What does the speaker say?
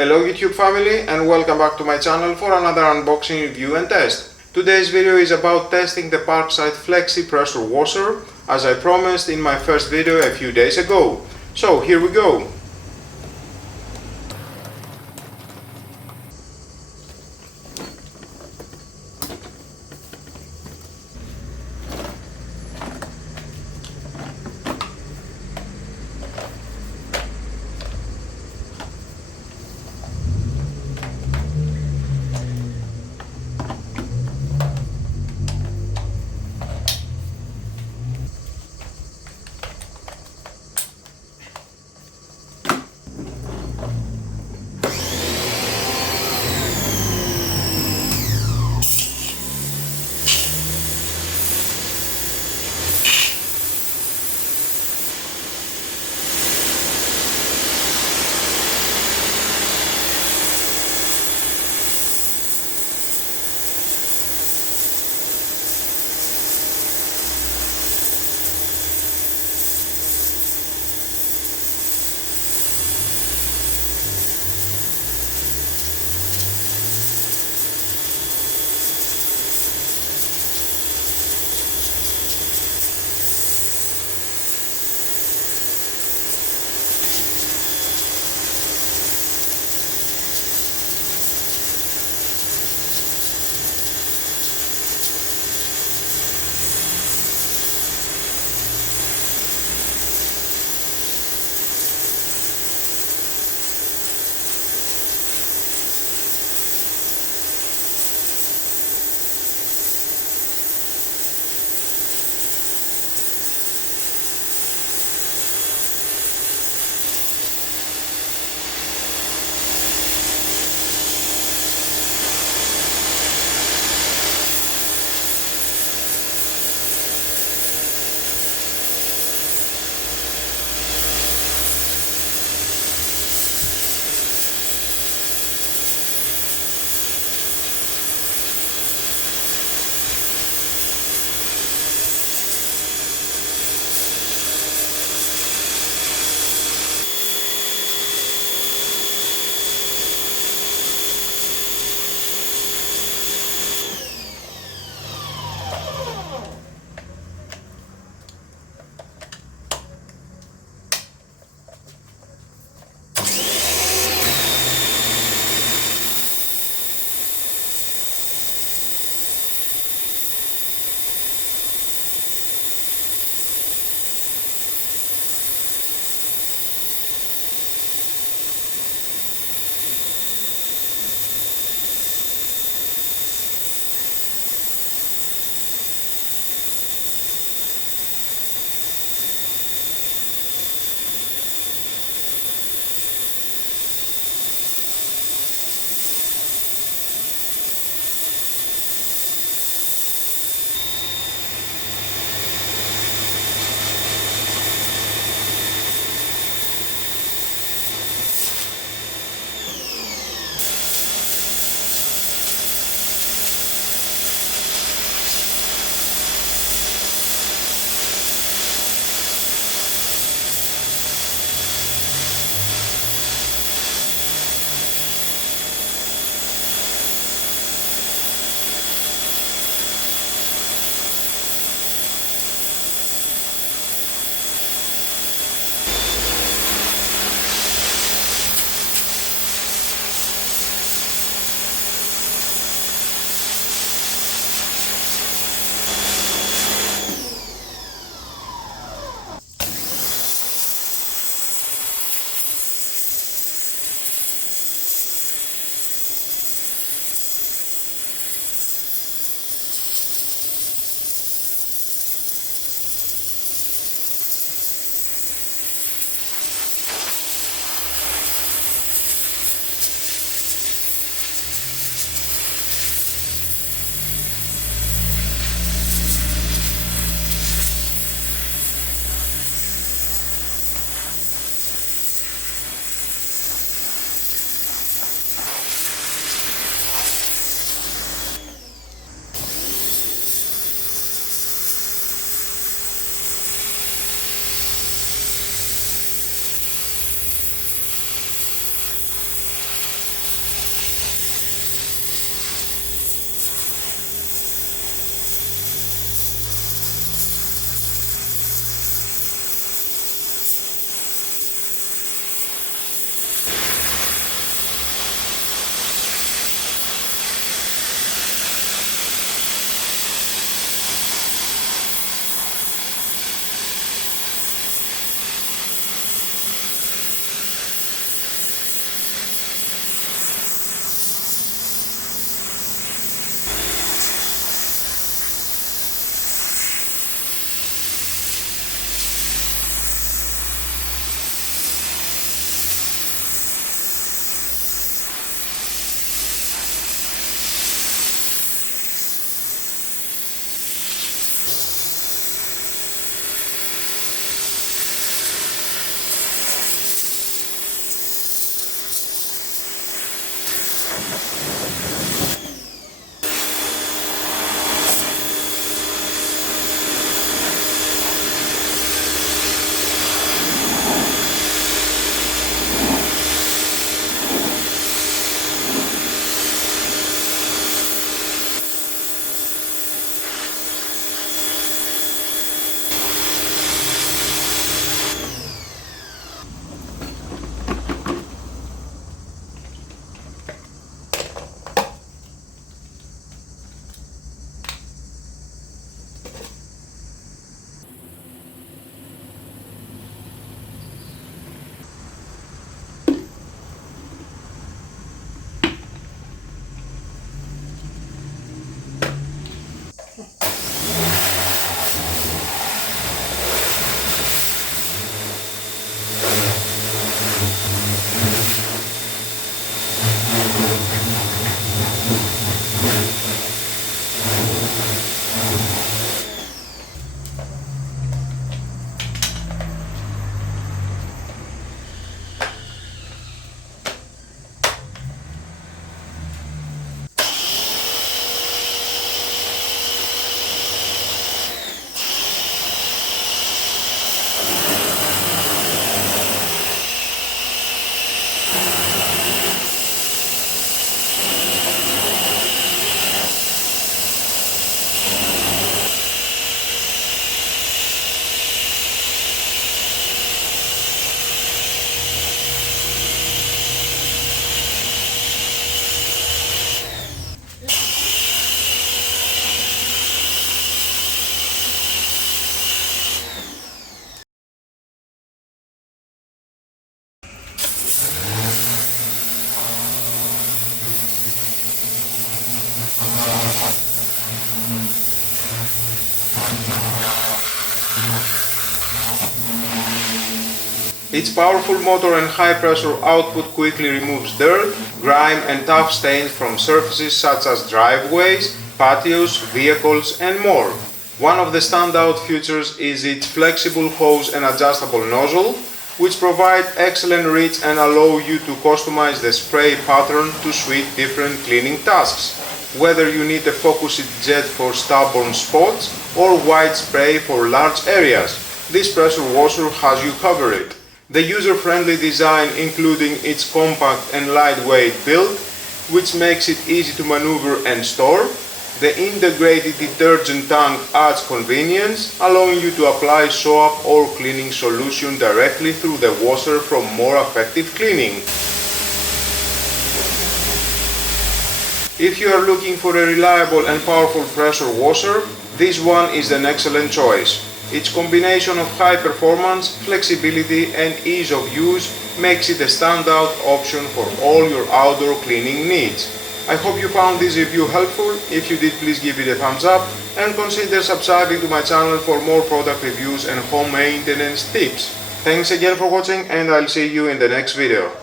Hello YouTube family and welcome back to my channel for another unboxing, review and test. Today's video is about testing the Parkside Flexi pressure washer as I promised in my first video a few days ago. So here we go. Its powerful motor and high pressure output quickly removes dirt, grime and tough stains from surfaces such as driveways, patios, vehicles and more. One of the standout features is its flexible hose and adjustable nozzle, which provide excellent reach and allow you to customize the spray pattern to suit different cleaning tasks. Whether you need a focused jet for stubborn spots or wide spray for large areas, this pressure washer has you covered. The user-friendly design, including its compact and lightweight build, which makes it easy to maneuver and store. The integrated detergent tank adds convenience, allowing you to apply soap or cleaning solution directly through the washer for more effective cleaning. If you are looking for a reliable and powerful pressure washer, this one is an excellent choice. Its combination of high performance, flexibility and ease of use makes it a standout option for all your outdoor cleaning needs. I hope you found this review helpful. If you did, please give it a thumbs up and consider subscribing to my channel for more product reviews and home maintenance tips. Thanks again for watching and I'll see you in the next video.